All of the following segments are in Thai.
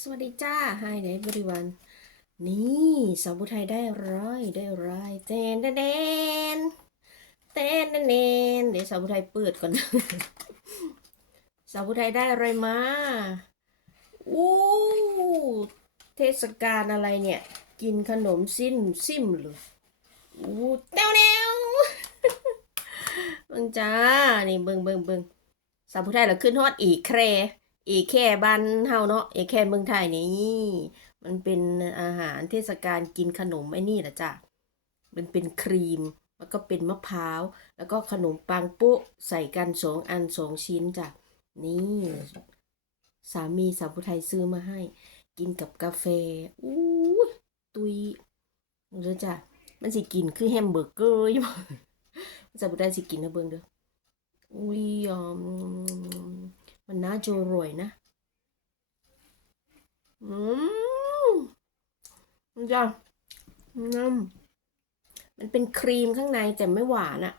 สวัสดีจ้า Hi there everyone นี่สาวผู้ไทยได้ร้อยได้ร้อยเตนเดนเดนเตนเดนเดนเดี๋ยวสาวผู้ไทยเปิดก่อน สาวผู้ไทยได้อะไรมาอู้เทศกาลอะไรเนี่ย กินขนมสิ้นซิมเลยอู้เต้วแนวเบิ่งจ้า นี่เบิ่งเบิ่งเบิ่งสาวผู้ไทยเราขึ้นฮอดอีกแคร์ อีแค่บ้านเฮาเนาะอีแค่เมืองไทยนี่มันเป็นอาหารเทศกาลกินขนมไอ้นี่แหละจ้ะมันเป็นครีมแล้วก็เป็นมะพร้าว แล้วก็ขนมปังโป๊ใส่กันสองอันสองชิ้นจ้ะนี่สามีสาวผู้ไทยซื้อมาให้ กินกับกาแฟอู้ตุยเด้จ้ะมันสิกินคือแฮมเบอร์เกอร์อยู่สาวผู้ไทยสิกินนะเบิ่งเด้ออุ้ยอ่อม มันน่าจะร่อยนะอืมมันจะอืมมันเป็นครีมข้างในแต่ไม่หวานอะ่ะ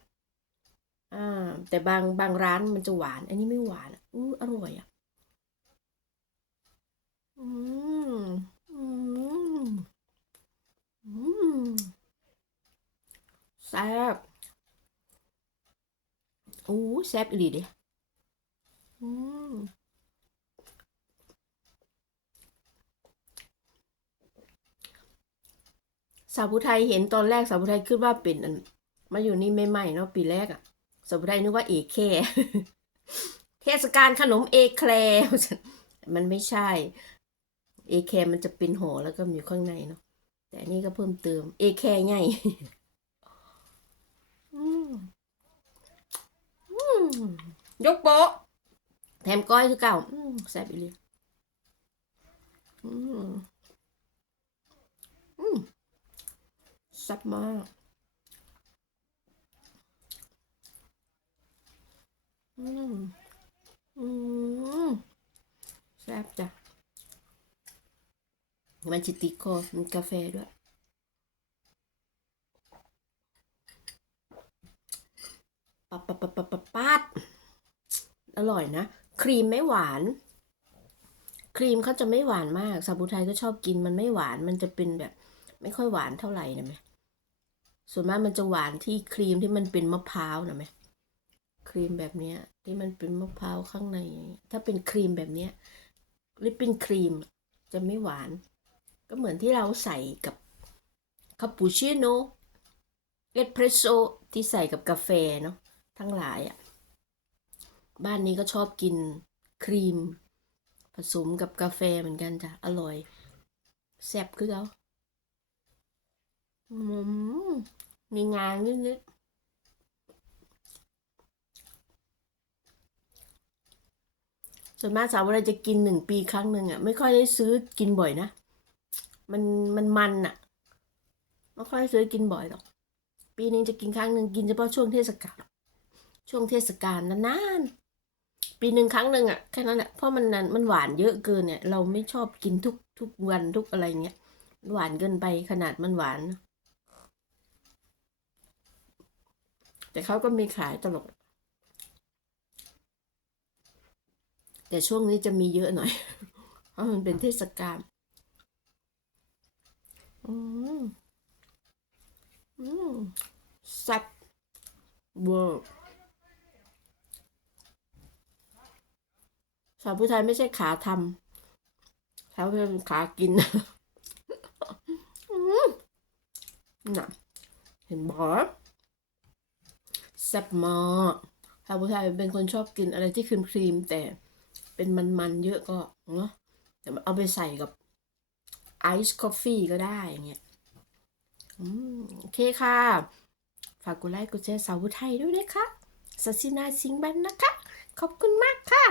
อ่า แต่บางบางร้านมันจะหวาน อันนี้ไม่หวานอ,อู้อร่อยอะ่ะ อืมอืมอืมแซ่บอู้แซ่บอีหลีเดิอืม สาวผู้ไทยเห็นตอนแรกสาวผู้ไทยคิดว่าเป็นมาอยู่นี่ใหม่ๆเนาะปีแรกอะสาวผู้ไทยนึกว่าเอแคเทศกาลขนมเอแคลมันไม่ใช่เอแคมันจะเป็นห่อแล้วก็มีข้างในเนาะแต่อันนี้ก็เพิ่มเติมเอแคใหญ่ยกโปะแถมก้อยคือเก่าแซ่บอีหลีอืมอืม แซ่บมากอืมอืมแซ่บจ้ะมันจิติดคอมีกาแฟด้วย ปับปับปับปับปับปัดอร่อยนะ ครีมไม่หวาน ครีมเขาจะไม่หวานมาก สาบูไทยก็ชอบกินมันไม่หวาน มันจะเป็นแบบ ไม่ค่อยหวานเท่าไหร่นะไหม ส่วนมากมันจะหวานที่ครีมที่มันเป็นมะพร้าวนะไหมครีมแบบเนี้ยที่มันเป็นมะพร้าวข้างใน ถ้าเป็นครีมแบบเนี้ยลิปปิ้นครีมจะไม่หวาน ก็เหมือนที่เราใส่กับคาปูชิโน่เอสเพรสโซ่ที่ใส่กับกาแฟเนาะทั้งหลายอะ่ะบ้านนี้ก็ชอบกินครีม ผสมกับกาแฟเหมือนกันจ้ะ อร่อย แซ่บคือเขาอืม มีงานนิดๆส่วนมากสาวเวลาจะกินหนึ่งปีครั้งหนึ่งอะ ไม่ค่อยได้ซื้อกินบ่อยนะ มันมันมันอะ ไม่ค่อยซื้อกินบ่อยหรอก ปีหนึงจะกินครั้งหนึ่งกินเฉพาะช่วงเทศกาลช่วงเทศกาลนานๆ ปีหนึ่งครั้งหนึ่งอะแค่นั้นแหละเพราะมันมันหวานเยอะเกินเนี่ย เราไม่ชอบกินทุกทุกวันทุกอะไรเงี้ยหวานเกินไปขนาดมันหวาน แต่เขาก็มีขายตลอด แต่ช่วงนี้จะมีเยอะหน่อย เพราะมันเป็นเทศกาลอืมอืมแซ่บเวอร์สาวผู้ไทยไม่ใช่ขาทำสาวผู้ไทยเป็นขากินอืมน่ะเห็นบอแซ่บมากสาวผู้ชายเป็นคนชอบกินอะไรที่ครีมครีมๆแต่เป็นมันๆเยอะก็เนาะแต่เอาไปใส่กับไอซ์กาแฟี่ก็ได้อย่างเงี้ยโอเคค่ะ ฝากกดไลค์กดแชร์สาวผู้ไทยด้วยนะคะสัสซินาสิงบันนะคะ ขอบคุณมากค่ะ